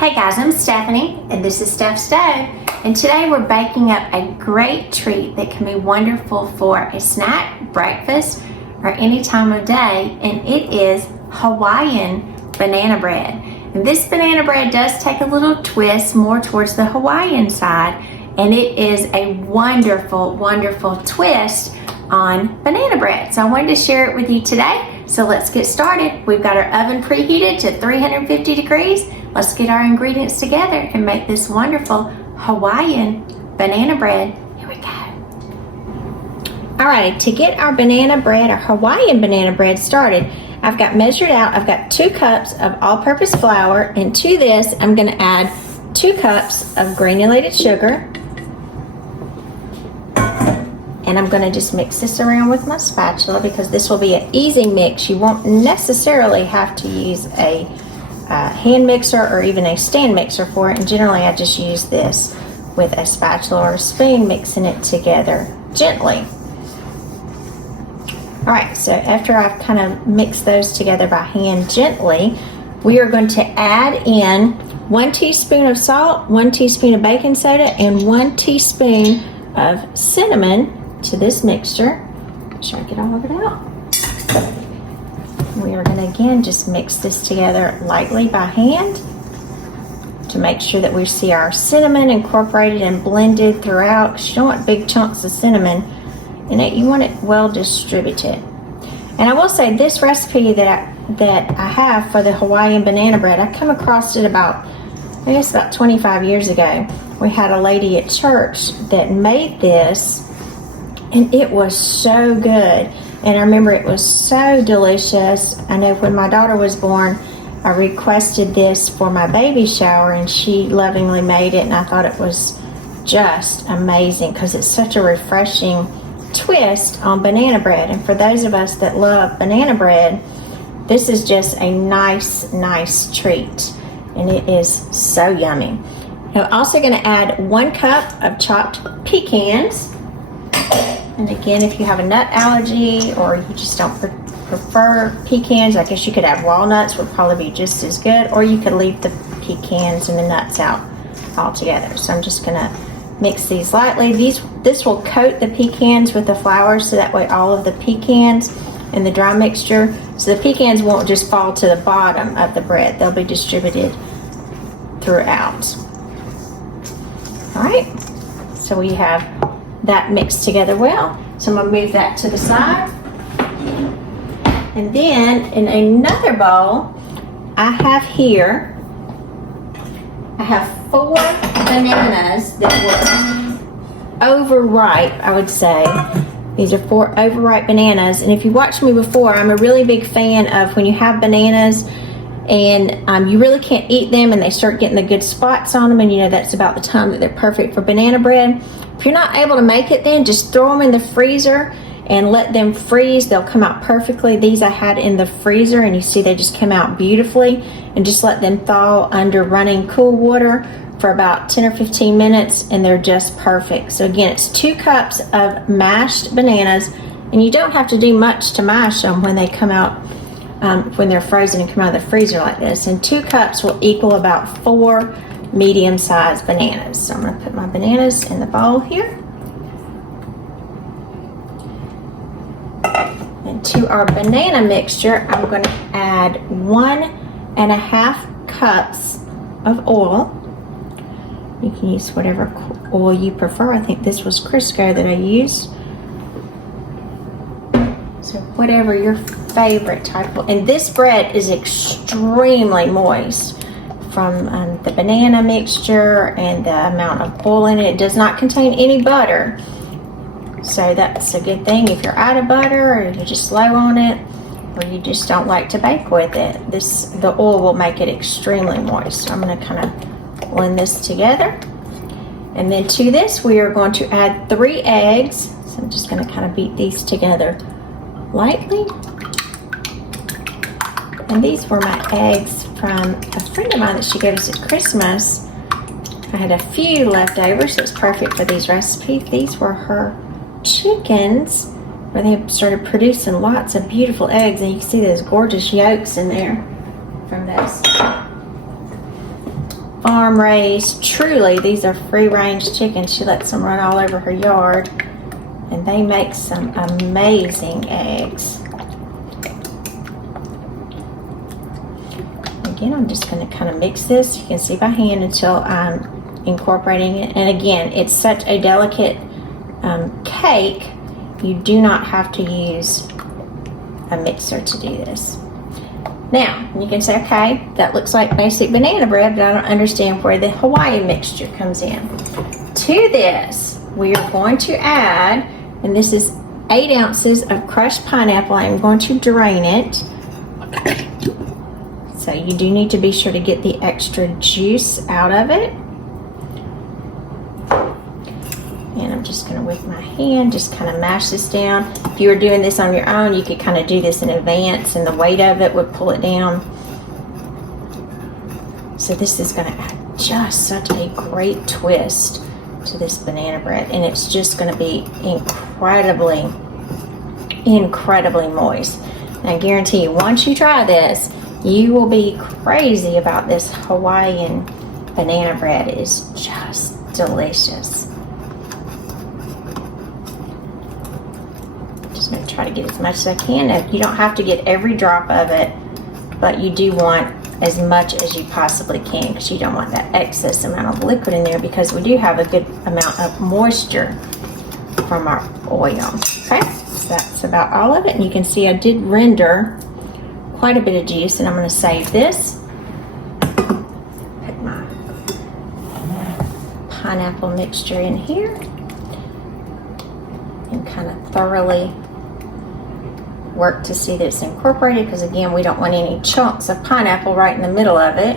Hey guys, I'm Stephanie and this is Steph's Stove, and today we're baking up a great treat that can be wonderful for a snack, breakfast, or any time of day, and it is Hawaiian banana bread. And this banana bread does take a little twist more towards the Hawaiian side, and it is a wonderful, wonderful twist on banana bread. So I wanted to share it with you today. So let's get started. We've got our oven preheated to 350 degrees. Let's get our ingredients together and make this wonderful Hawaiian banana bread. Here we go. All right, to get our banana bread, our Hawaiian banana bread started, I've got measured out, I've got 2 cups of all-purpose flour, and to this I'm gonna add 2 cups of granulated sugar. And I'm gonna just mix this around with my spatula because this will be an easy mix. You won't necessarily have to use a hand mixer or even a stand mixer for it, and generally I just use this with a spatula or a spoon, mixing it together gently. All right, so after I've kind of mixed those together by hand gently, we are going to add in 1 teaspoon of salt, 1 teaspoon of baking soda, and 1 teaspoon of cinnamon to this mixture. Make sure I get all of it out. We are going to again just mix this together lightly by hand to make sure that we see our cinnamon incorporated and blended throughout, because you don't want big chunks of cinnamon in it. You want it well distributed. And I will say this recipe that I have for the Hawaiian banana bread, I come across it about 25 years ago. We had a lady at church that made this, and it was so good. And I remember it was so delicious. I know when my daughter was born, I requested this for my baby shower, and she lovingly made it, and I thought it was just amazing because it's such a refreshing twist on banana bread. And for those of us that love banana bread, this is just a nice treat, and it is so yummy. I'm also going to add 1 cup of chopped pecans. And again, if you have a nut allergy or you just don't prefer pecans, I guess you could add walnuts, would probably be just as good, or you could leave the pecans and the nuts out altogether. So I'm just gonna mix these lightly. This will coat the pecans with the flour, so that way all of the pecans and the dry mixture, so the pecans won't just fall to the bottom of the bread. They'll be distributed throughout. All right, so we have that mixed together well. So I'm gonna move that to the side. And then in another bowl, I have 4 bananas that were overripe, I would say. These are 4 overripe bananas. And if you watched me before, I'm a really big fan of when you have bananas and you really can't eat them and they start getting the good spots on them, and you know that's about the time that they're perfect for banana bread. If you're not able to make it then, just throw them in the freezer and let them freeze. They'll come out perfectly. These I had in the freezer, and you see they just come out beautifully. And just let them thaw under running cool water for about 10 or 15 minutes, and they're just perfect. So again, it's 2 cups of mashed bananas, and you don't have to do much to mash them when they come out, when they're frozen and come out of the freezer like this. And 2 cups will equal about 4 medium-sized bananas. So I'm going to put my bananas in the bowl here. And to our banana mixture, I'm going to add 1.5 cups of oil. You can use whatever oil you prefer. I think this was Crisco that I used. So whatever your favorite type of, and this bread is extremely moist from the banana mixture and the amount of oil in it. It does not contain any butter, so that's a good thing if you're out of butter, or you're just low on it, or you just don't like to bake with it. The oil will make it extremely moist. So I'm going to kind of blend this together, and then to this we are going to add 3 eggs. So I'm just going to kind of beat these together lightly. And these were my eggs from a friend of mine that she gave us at Christmas. I had a few left over, so it's perfect for these recipes. These were her chickens, where they started producing lots of beautiful eggs, and you can see those gorgeous yolks in there from those. farm raised. Truly, these are free range chickens. She lets them run all over her yard, and they make some amazing eggs. Again, I'm just going to kind of mix this. You can see by hand until I'm incorporating it. And again, it's such a delicate cake, you do not have to use a mixer to do this. Now, you can say, okay, that looks like basic banana bread, but I don't understand where the Hawaiian mixture comes in. To this, we are going to add, and this is 8 ounces of crushed pineapple. I'm going to drain it. So you do need to be sure to get the extra juice out of it. And I'm just gonna, with my hand, just kind of mash this down. If you were doing this on your own, you could kind of do this in advance and the weight of it would pull it down. So this is gonna add just such a great twist to this banana bread. And it's just gonna be incredibly, incredibly moist. And I guarantee you, once you try this, you will be crazy about this Hawaiian banana bread. It is just delicious. Just going to try to get as much as I can. You don't have to get every drop of it, but you do want as much as you possibly can because you don't want that excess amount of liquid in there, because we do have a good amount of moisture from our oil. Okay, so that's about all of it. And you can see I did render quite a bit of juice, and I'm going to save this. Put my pineapple mixture in here and kind of thoroughly work to see that it's incorporated, because again, we don't want any chunks of pineapple right in the middle of it.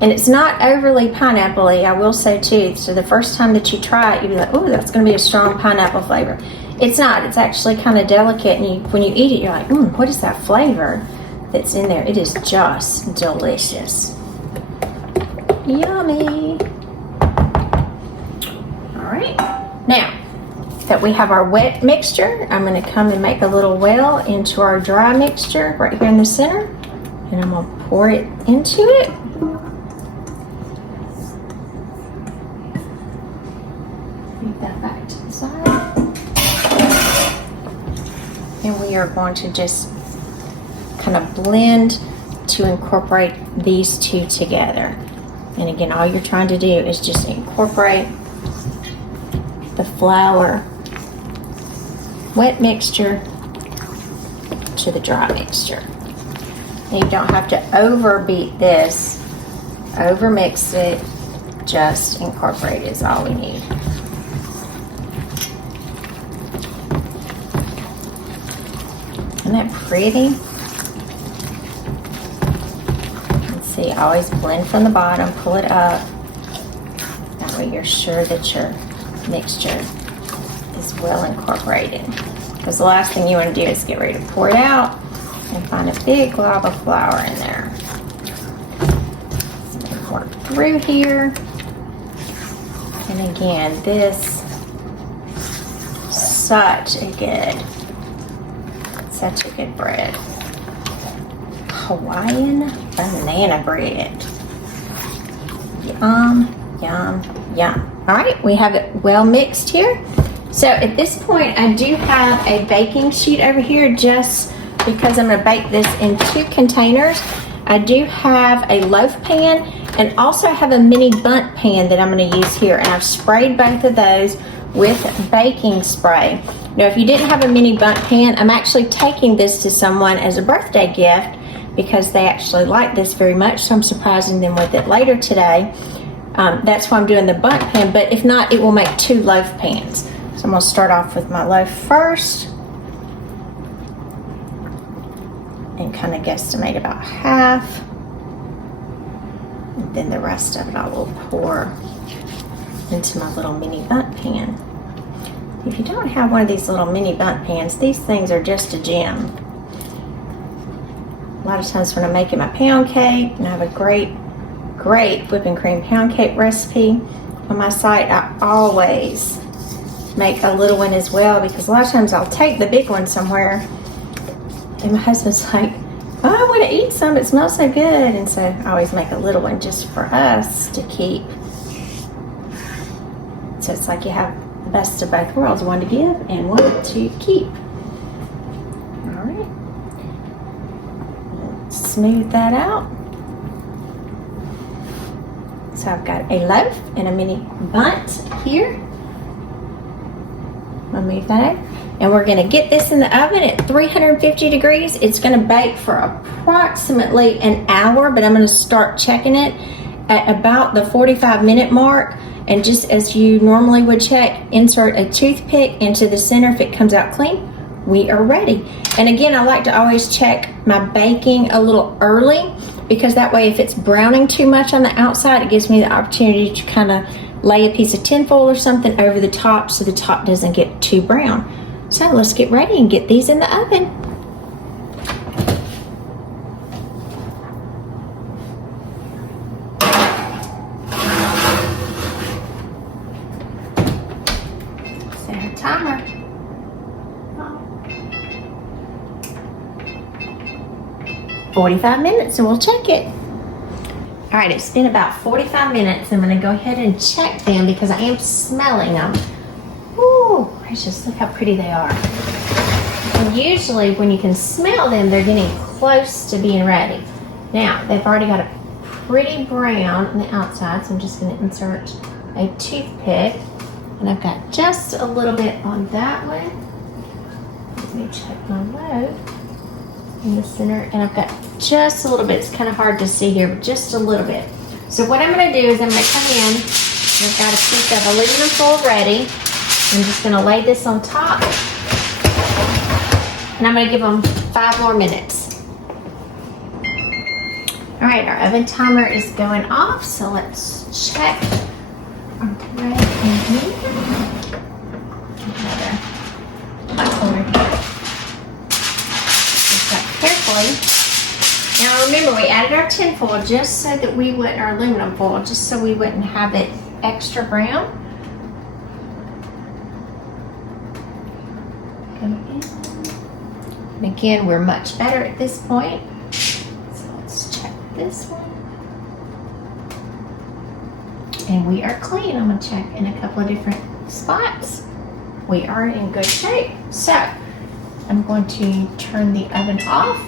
And it's not overly pineapple-y, I will say too. So the first time that you try it, you'll be like, oh, that's going to be a strong pineapple flavor. It's not. It's actually kind of delicate, and when you eat it, you're like, what is that flavor that's in there? It is just delicious. Yummy. All right. Now that we have our wet mixture, I'm going to come and make a little well into our dry mixture right here in the center, and I'm going to pour it into it. Move that back to the side. And we are going to just kind of blend to incorporate these two together. And again, all you're trying to do is just incorporate the flour wet mixture to the dry mixture. And you don't have to overbeat this, overmix it, just incorporate is all we need. Isn't that pretty? And see, always blend from the bottom, pull it up. That way you're sure that your mixture is well incorporated. Because the last thing you want to do is get ready to pour it out and find a big glob of flour in there. So work through here. And again, this such a good bread. Hawaiian banana bread. Yum, yum, yum. All right, we have it well mixed here. So at this point, I do have a baking sheet over here just because I'm gonna bake this in 2 containers. I do have a loaf pan and also have a mini bundt pan that I'm gonna use here, and I've sprayed both of those with baking spray. Now, if you didn't have a mini bundt pan, I'm actually taking this to someone as a birthday gift because they actually like this very much, so I'm surprising them with it later today. That's why I'm doing the bundt pan, but if not, it will make 2 loaf pans. So I'm gonna start off with my loaf first and kind of guesstimate about half. And then the rest of it I will pour into my little mini bundt pan. If you don't have one of these little mini bundt pans, these things are just a gem. A lot of times when I'm making my pound cake, and I have a great whipping cream pound cake recipe on my site, I always make a little one as well, because a lot of times I'll take the big one somewhere and my husband's like, oh, I want to eat some. It smells so good. And so I always make a little one just for us to keep. So it's like you have the best of both worlds, one to give and one to keep. All right. Smooth that out. So I've got a loaf and a mini bundt here. I'll move that out. And we're gonna get this in the oven at 350 degrees. It's gonna bake for approximately an hour, but I'm gonna start checking it at about the 45-minute mark. And just as you normally would check, insert a toothpick into the center. If it comes out clean, we are ready. And again, I like to always check my baking a little early, because that way if it's browning too much on the outside, it gives me the opportunity to kind of lay a piece of tinfoil or something over the top so the top doesn't get too brown. So let's get ready and get these in the oven. Set a timer. 45 minutes and we'll check it. All right, it's been about 45 minutes. I'm gonna go ahead and check them because I am smelling them. Ooh, gracious, look how pretty they are. And usually when you can smell them, they're getting close to being ready. Now, they've already got a pretty brown on the outside, so I'm just gonna insert a toothpick. And I've got just a little bit on that one. Let me check my loaf in the center. And I've got just a little bit. It's kind of hard to see here, but just a little bit. So what I'm gonna do is I'm gonna come in. I've got a piece of aluminum foil ready. I'm just gonna lay this on top. And I'm gonna give them 5 more minutes. All right, our oven timer is going off, so let's check our bread in here. Another hot corner here. Just that carefully. Now remember, we added our tin foil just so that we wouldn't, our aluminum foil, just so we wouldn't have it extra brown. And again, we're much better at this point. So let's check this one. And we are clean. I'm gonna check in a couple of different spots. We are in good shape. So I'm going to turn the oven off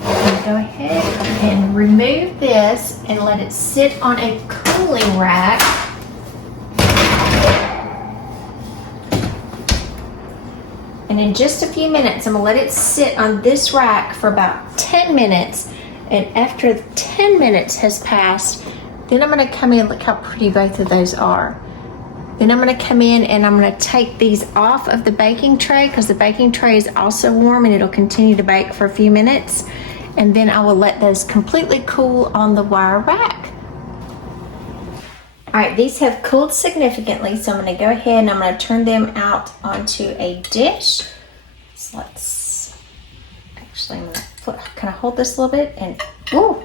and go ahead and remove this and let it sit on a cooling rack. And in just a few minutes, I'm gonna let it sit on this rack for about 10 minutes. And after 10 minutes has passed, then I'm gonna come in, look how pretty both of those are. Then I'm gonna come in and I'm gonna take these off of the baking tray because the baking tray is also warm and it'll continue to bake for a few minutes. And then I will let those completely cool on the wire rack. All right, these have cooled significantly, so I'm gonna go ahead and I'm gonna turn them out onto a dish. So let's, actually, I'm gonna kind of hold this a little bit and, whoa,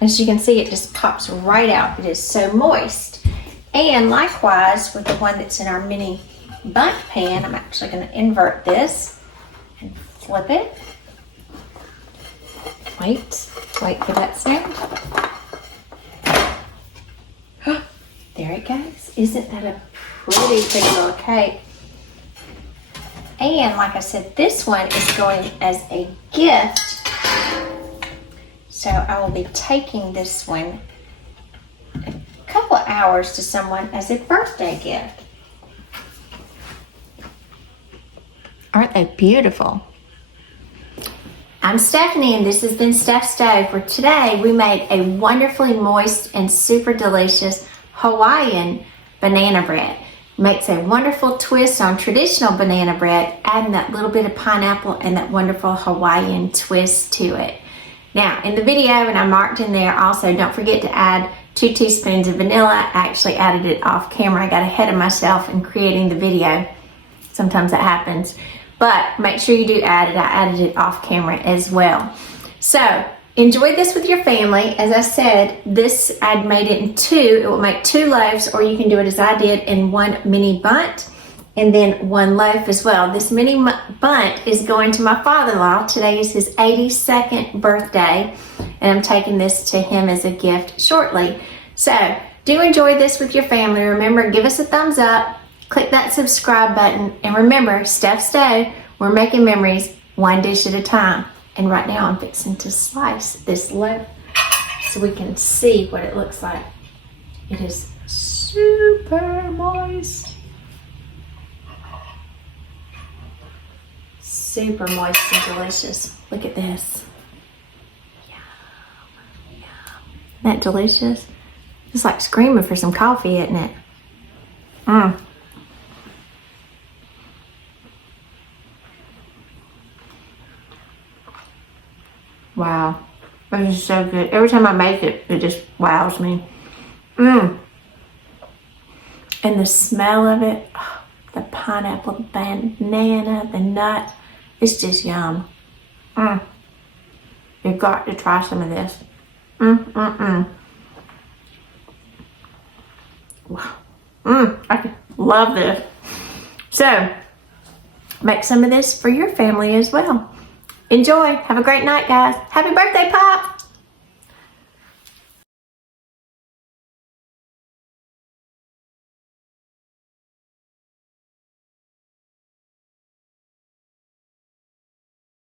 as you can see, it just pops right out. It is so moist. And likewise, with the one that's in our mini bundt pan, I'm actually gonna invert this and flip it. Wait for that sound. There it goes. Isn't that a pretty little cake? And like I said, this one is going as a gift. So I will be taking this one a couple of hours to someone as a birthday gift. Aren't they beautiful? I'm Stephanie and this has been Steph's Stove, where today we made a wonderfully moist and super delicious Hawaiian banana bread. Makes a wonderful twist on traditional banana bread, adding that little bit of pineapple and that wonderful Hawaiian twist to it. Now, in the video, and I marked in there also, don't forget to add 2 teaspoons of vanilla. I actually added it off camera. I got ahead of myself in creating the video. Sometimes that happens. But make sure you do add it. I added it off camera as well. So, enjoy this with your family. As I said, this I'd made it in 2. It will make 2 loaves, or you can do it as I did in 1 mini bundt. and then 1 loaf as well. This mini bundt is going to my father-in-law. Today is his 82nd birthday, and I'm taking this to him as a gift shortly. So do enjoy this with your family. Remember, give us a thumbs up, click that subscribe button, and remember, Steph Stove, we're making memories 1 dish at a time. And right now I'm fixing to slice this loaf so we can see what it looks like. It is super moist. Super moist and delicious. Look at this. Yum, yum. Isn't that delicious? It's like screaming for some coffee, isn't it? Mmm. Wow. This is so good. Every time I make it, it just wows me. Mmm. And the smell of it, oh, the pineapple, the banana, the nuts, it's just yum. Mmm. You've got to try some of this. Wow. I love this. So, make some of this for your family as well. Enjoy. Have a great night, guys. Happy birthday, Pop.